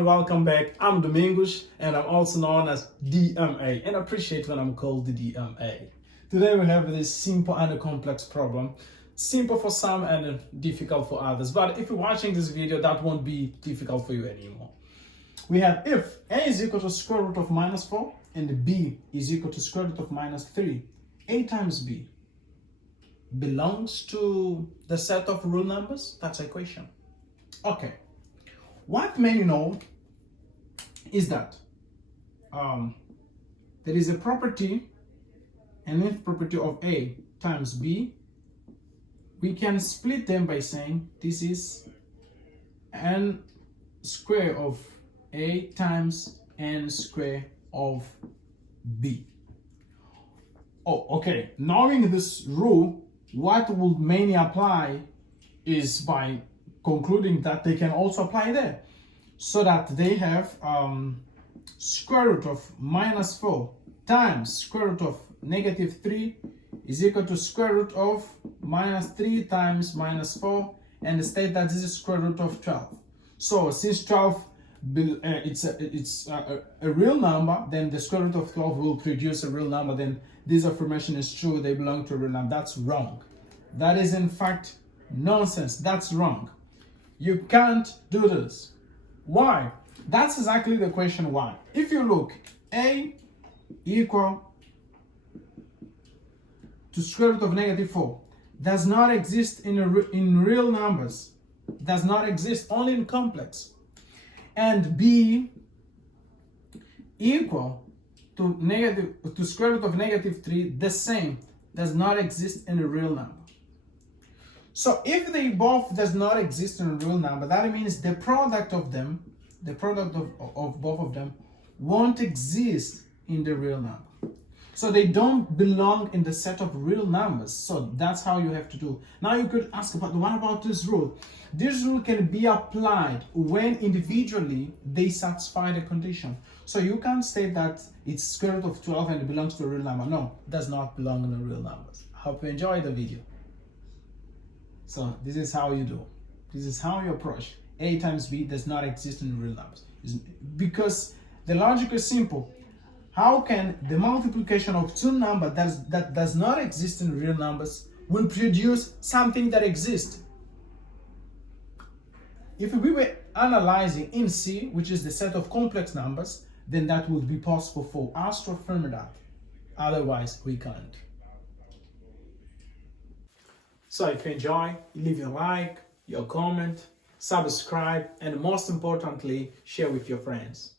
everyone, welcome back. I'm Domingos and I'm also known as DMA, and I appreciate when I'm called the DMA. Today we have this simple and a complex problem. Simple for some and difficult for others, but if you're watching this video, that won't be difficult for you anymore. We have if a is equal to square root of minus 4 and b is equal to square root of minus 3, a times b belongs to the set of real numbers? That's the equation. Okay. What many know is that there is a property, an if property of a times b. We can split them by saying this is n square of a times n square of b. Oh, okay. Knowing this rule, what would many apply is by concluding that they can also apply there, so that they have square root of minus 4 times square root of negative 3 is equal to square root of minus 3 times minus 4, and state that this is square root of 12. So since 12 it's a real number, then the square root of 12 will produce a real number. Then this affirmation is true, they belong to a real number. That's wrong. That is in fact nonsense. That's wrong. You can't do this. Why? That's exactly the question why. If you look, a equal to square root of negative 4 does not exist in real numbers. Does not exist, only in complex. And b equal to square root of negative 3, the same, does not exist in a real number. So if they both does not exist in a real number, that means the product of them, the product of both of them won't exist in the real number. So they don't belong in the set of real numbers. So that's how you have to do. Now you could ask, but what about this rule? This rule can be applied when individually they satisfy the condition. So you can't state that it's square root of 12 and it belongs to a real number. No, it does not belong in the real numbers. I hope you enjoyed the video. So this is how you do. This is how you approach. A times b does not exist in real numbers. Because the logic is simple. How can the multiplication of two numbers that does not exist in real numbers will produce something that exists? If we were analyzing in C, which is the set of complex numbers, then that would be possible for us to affirm that. Otherwise, we can't. So if you enjoy, leave your like, your comment, subscribe, and most importantly, share with your friends.